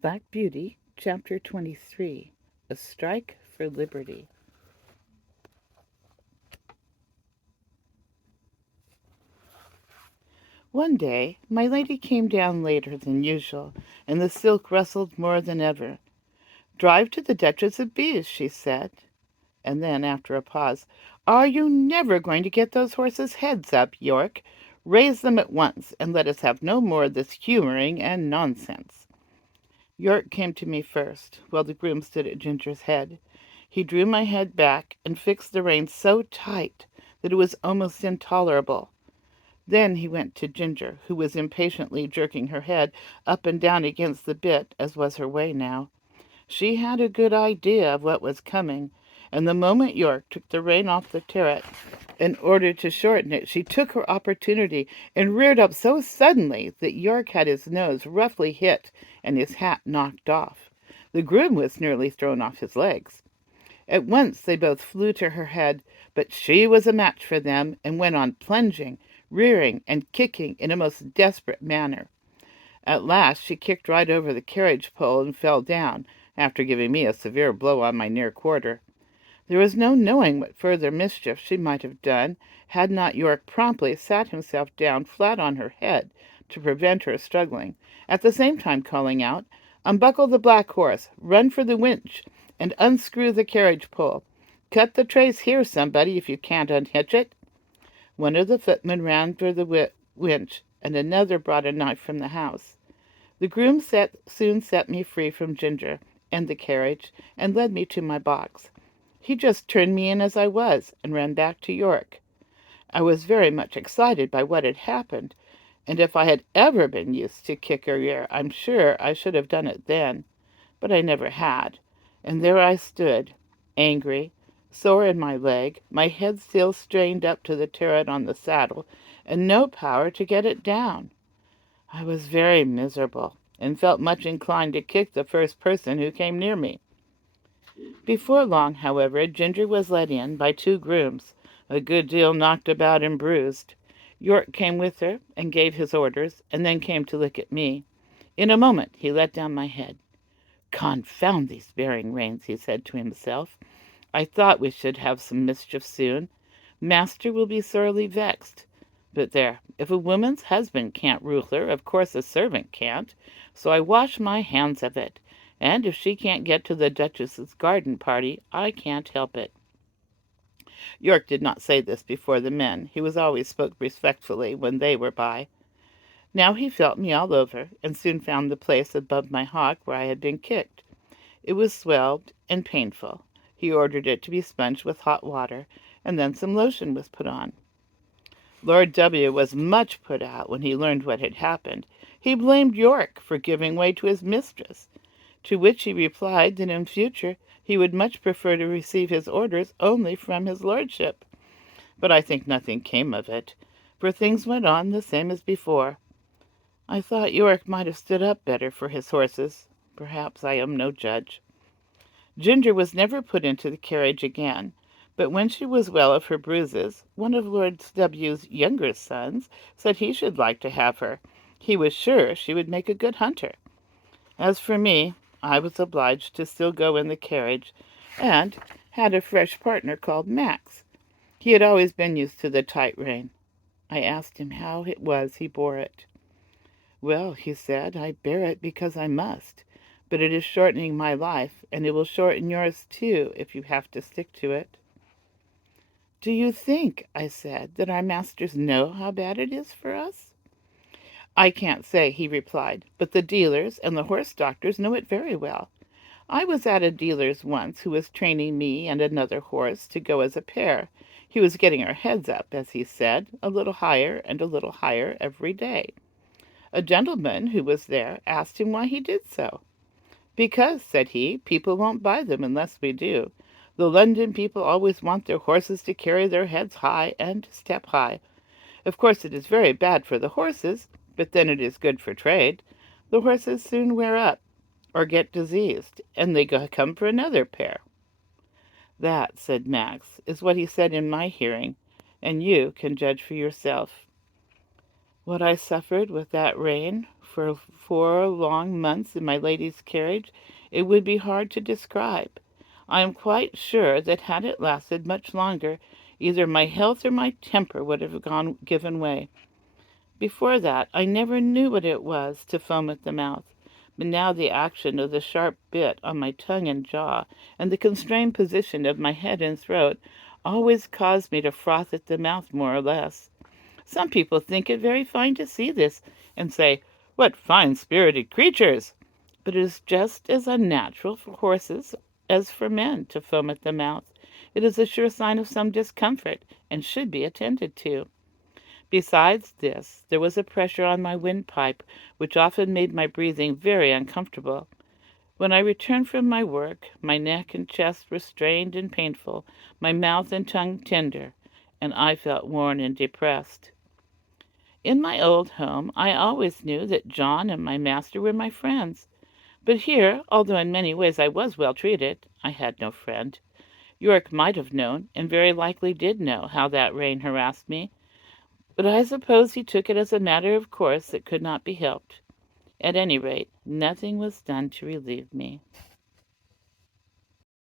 Black Beauty, Chapter 23. A Strike for Liberty. One day, my lady came down later than usual, and the silk rustled more than ever. "Drive to the Duchess of B's," she said. And then, after a pause, "Are you never going to get those horses' heads up, York? Raise them at once, and let us have no more of this humoring and nonsense." York came to me first, while the groom stood at Ginger's head. He drew my head back and fixed the reins so tight that it was almost intolerable. Then he went to Ginger, who was impatiently jerking her head up and down against the bit, as was her way now. She had a good idea of what was coming, and the moment York took the rein off the Terret, in order to shorten it, she took her opportunity and reared up so suddenly that York had his nose roughly hit and his hat knocked off. The groom was nearly thrown off his legs. At once they both flew to her head, but she was a match for them and went on plunging, rearing, and kicking in a most desperate manner. At last she kicked right over the carriage pole and fell down, after giving me a severe blow on my near quarter. There was no knowing what further mischief she might have done, had not York promptly sat himself down flat on her head to prevent her struggling, at the same time calling out, "Unbuckle the black horse, run for the winch, and unscrew the carriage pole. Cut the trace here, somebody, if you can't unhitch it." One of the footmen ran for the winch, and another brought a knife from the house. The groom soon set me free from Ginger and the carriage, and led me to my box. He just turned me in as I was, and ran back to York. I was very much excited by what had happened, and if I had ever been used to kick or rear, I'm sure I should have done it then. But I never had, and there I stood, angry, sore in my leg, my head still strained up to the turret on the saddle, and no power to get it down. I was very miserable, and felt much inclined to kick the first person who came near me. Before long, however, Ginger was led in by two grooms, a good deal knocked about and bruised. York came with her and gave his orders, and then came to look at me. In a moment he let down my head. "Confound these bearing reins," he said to himself. "I thought we should have some mischief soon. Master will be sorely vexed. But there, if a woman's husband can't rule her, of course a servant can't, so I wash my hands of it. And if she can't get to the Duchess's garden party, I can't help it." York did not say this before the men. He always spoke respectfully when they were by. Now he felt me all over, and soon found the place above my hock where I had been kicked. It was swelled and painful. He ordered it to be sponged with hot water, and then some lotion was put on. Lord W. was much put out when he learned what had happened. He blamed York for giving way to his mistress, to which he replied that in future he would much prefer to receive his orders only from his lordship. But I think nothing came of it, for things went on the same as before. I thought York might have stood up better for his horses. Perhaps I am no judge. Ginger was never put into the carriage again, but when she was well of her bruises, one of Lord W.'s younger sons said he should like to have her. He was sure she would make a good hunter. As for me, I was obliged to still go in the carriage, and had a fresh partner called Max. He had always been used to the tight rein. I asked him how it was he bore it. "Well," he said, "I bear it because I must. But it is shortening my life, and it will shorten yours too, if you have to stick to it." "Do you think," I said, "that our masters know how bad it is for us?" "I can't say," he replied, "but the dealers and the horse doctors know it very well. I was at a dealer's once who was training me and another horse to go as a pair. He was getting our heads up, as he said, a little higher and a little higher every day. A gentleman who was there asked him why he did so. 'Because,' said he, 'people won't buy them unless we do. The London people always want their horses to carry their heads high and step high. Of course it is very bad for the horses, but then it is good for trade. The horses soon wear up, or get diseased, and they come for another pair.'" "That," said Max, "is what he said in my hearing, and you can judge for yourself." What I suffered with that rain for 4 long months in my lady's carriage, it would be hard to describe. I am quite sure that had it lasted much longer, either my health or my temper would have given way. Before that, I never knew what it was to foam at the mouth, but now the action of the sharp bit on my tongue and jaw, and the constrained position of my head and throat, always caused me to froth at the mouth more or less. Some people think it very fine to see this, and say, "What fine-spirited creatures!" But it is just as unnatural for horses as for men to foam at the mouth. It is a sure sign of some discomfort, and should be attended to. Besides this, there was a pressure on my windpipe, which often made my breathing very uncomfortable. When I returned from my work, my neck and chest were strained and painful, my mouth and tongue tender, and I felt worn and depressed. In my old home, I always knew that John and my master were my friends. But here, although in many ways I was well treated, I had no friend. York might have known, and very likely did know, how that rain harassed me, but I suppose he took it as a matter of course that could not be helped. At any rate, nothing was done to relieve me.